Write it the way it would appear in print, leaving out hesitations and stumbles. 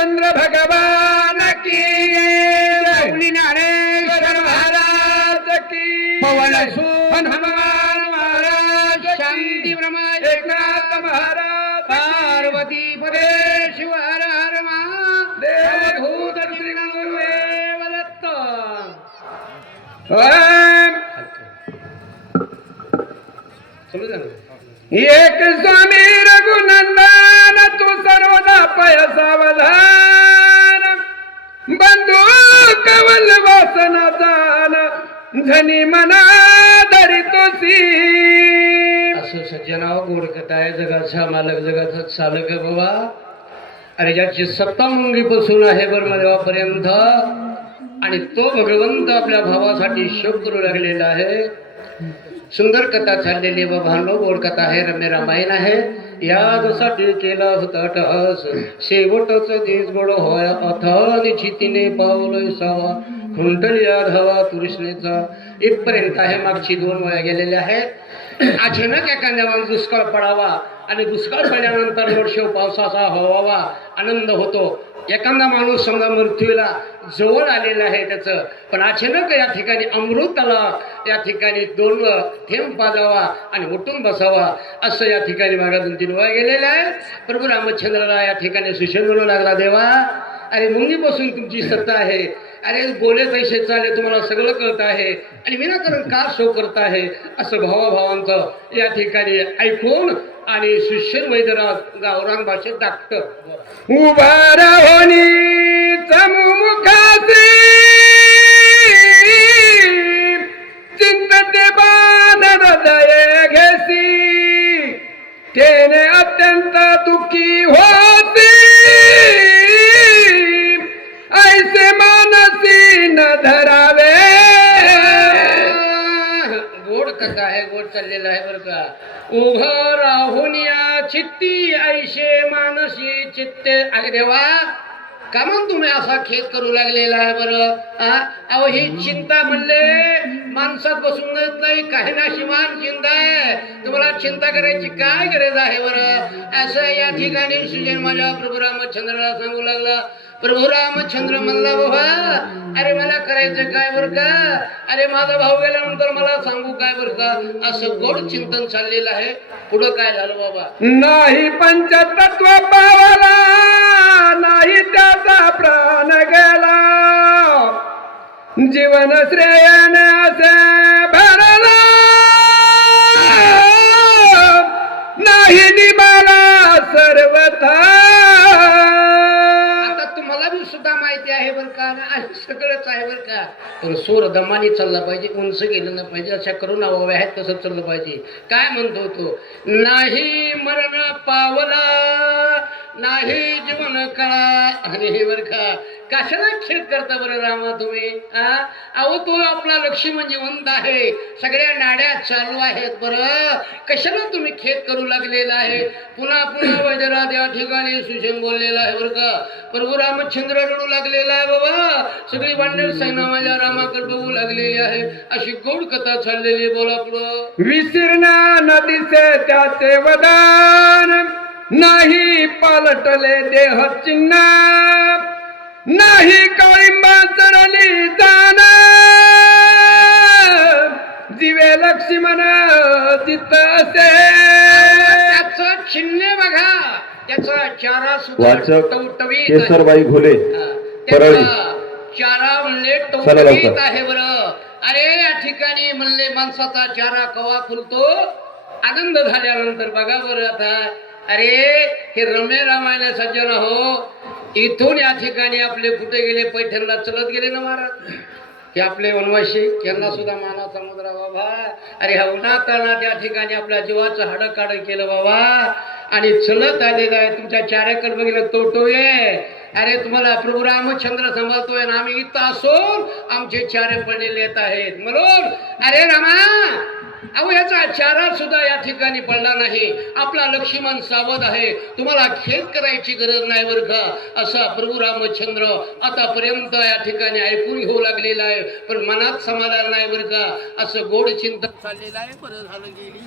रामचंद्र भगवान की जय. ज्ञानेश्वर महाराज की पवन जय. सुत हनुमान महाराज की शांती ब्रह्मा एकनाथ महाराज की पार्वती पदे शिव हर हर महादेव भूत श्री गुरुदेव दत्त. एक स्वामी रघुनंदन तू सर्वदा पय सावधान बंधू कवल वासना जान धनी मना धरितोसी. असं सज्जनाव गोड कथा आहे. जगाचा मालक जगाचा चालक आहे बाबा. अरे ज्याची सत्ता मुंगीपासून आहे ब्रह्मदेवापर्यंत आणि तो भगवंत आपल्या भावासाठी शोक करू लागलेला आहे. सुंदर कथा चाललेली व भांडव गोड कथा आहे. रम्य रामायण आहे. यासाठी केला होता टहस शेवटच दिस गोड होय अथ निश्चितीने पावलं सावा खुंटल्या धावा तुरष्णेचा इथपर्यंत आहे. मागची 2 वया गेलेल्या आहेत. अचानक एखाद्या माणूस दुष्काळ पडावा आणि दुष्काळ पडल्यानंतर वर्षव पावसाचा हवावा आनंद होतो. एखादा माणूस समजा मृत्यूला जवळ आलेला आहे त्याचं, पण अचानक या ठिकाणी अमृताला या ठिकाणी 2 थेंब पाजावा आणि उठून बसावा असं या ठिकाणी मागा 2-3 वया गेलेलं आहे. प्रभू रामचंद्राला या ठिकाणी सुशेन म्हणू लागला, देवा अरे मुंगीपासून तुमची सत्ता आहे. अरे बोले पैसे चाले तुम्हाला सगळं कळत आहे आणि विनाकारण का शोक करत आहे असं भावाभावांचं या ठिकाणी ऐकून आणि सुशेन वैद्यनाथ गावरान भाषेत टाकतं. उभा राहोनी चमुमुखासी चिंतते बाण हृदय घेसी तेने अत्यंत दुःखी होती ऐसे मानसी न धरावे. गोड कथा आहे. गोड चाललेला आहे बरं का. उभं राहून या चित्ती ऐशे मानसी चित्ते. अरे देवा का मग तुम्ही असा खेद करू लागलेला आहे बरं. अहो ही चिंता म्हणले माणसात बसून नाही काही ना शिवान चिंता आहे. तुम्हाला चिंता करायची काय गरज आहे बरं. असं या ठिकाणी सुजन माझ्या प्रभू रामचंद्राला सांगू लागला. प्रभू रामचंद्र म्हणला, बाबा अरे मला करायचं काय बरं का. अरे माझा भाऊ गेल्यानंतर मला सांगू काय बरं का. असं गोड चिंतन चाललेलं आहे. पुढं काय झालं बाबा. नाही पंचतत्व पावला नाही त्याचा प्राण गेला जीवन श्रेयाने असे भरला नाही निमाला सर्वथा. आता तुम्हाला बी सुद्धा माहिती आहे बरं का आणि सगळंच आहे बरं का. पण सूर दमानी चालला पाहिजे, उंच गेलं नाही पाहिजे. अशा करून हव्या आहेत तसंच चाललं पाहिजे. काय म्हणतो तो, नाही मरण पावला नाही जीवन कळा. अरे हे बरं का कशाला खेळ करता बरं रामा तुम्ही. अहो तो आपला लक्ष्मण जिवंत आहे. सगळ्या नाड्या चालू आहेत बरं. कशाला तुम्ही खेद करू लागलेला आहे. पुन्हा पुन्हा वैद्यनाथ या ठिकाणी सुशेन बोललेला आहे बरं का. प्रभू रामचंद्र रडू लागलेला आहे बाबा. सगळी भांडण सैना माझ्या रामाकडे बघू लागलेली आहे. अशी गोड कथा चाललेली. बोला पुढं. विसरना नदीचे त्याचे वदान नाही पालटले देह चिन्ह नाही काळिंबा चरली जाण जीवे लक्ष्मण जित असे. त्याचं चिन्ह बघा. त्याचा चारा वाचक टवटवीत केसरबाई घोले परळी. चारा म्हणले टवटवीत आहे बरं. अरे या ठिकाणी म्हणले माणसाचा चारा कवा खुलतो आनंद झाल्यानंतर. बघा बरं आता. अरे हे रम्य रामायण सज्जन हो. इथून या ठिकाणी आपले कुठे गेले पैठणला चलत गेले ना महाराज. हे आपले वनवासी यांना सुद्धा माना समुद्रा बाबा. अरे हा उन्हाताना त्या ठिकाणी आपल्या जीवाचं हाडकाड केलं बाबा आणि चलत आलेलं आहे. तुमच्या चाऱ्याकडे बघितलं तोटोये. अरे तुम्हाला प्रभू रामचंद्र सांभाळतोय ना आम्ही इथं असून आमचे चारे पडलेले येत आहेत म्हणून. अरे रामा अहो याचा चारा सुद्धा या ठिकाणी पडला नाही. आपला लक्ष्मण सावध आहे. तुम्हाला खेद करायची गरज नाही बरं का. असा प्रभू रामचंद्र आतापर्यंत या ठिकाणी ऐकून घेऊ लागलेला आहे. पण मनात समाधान नाही बरं का. असं गोड चिंतन चाललेलं आहे. बरं झालं गेली.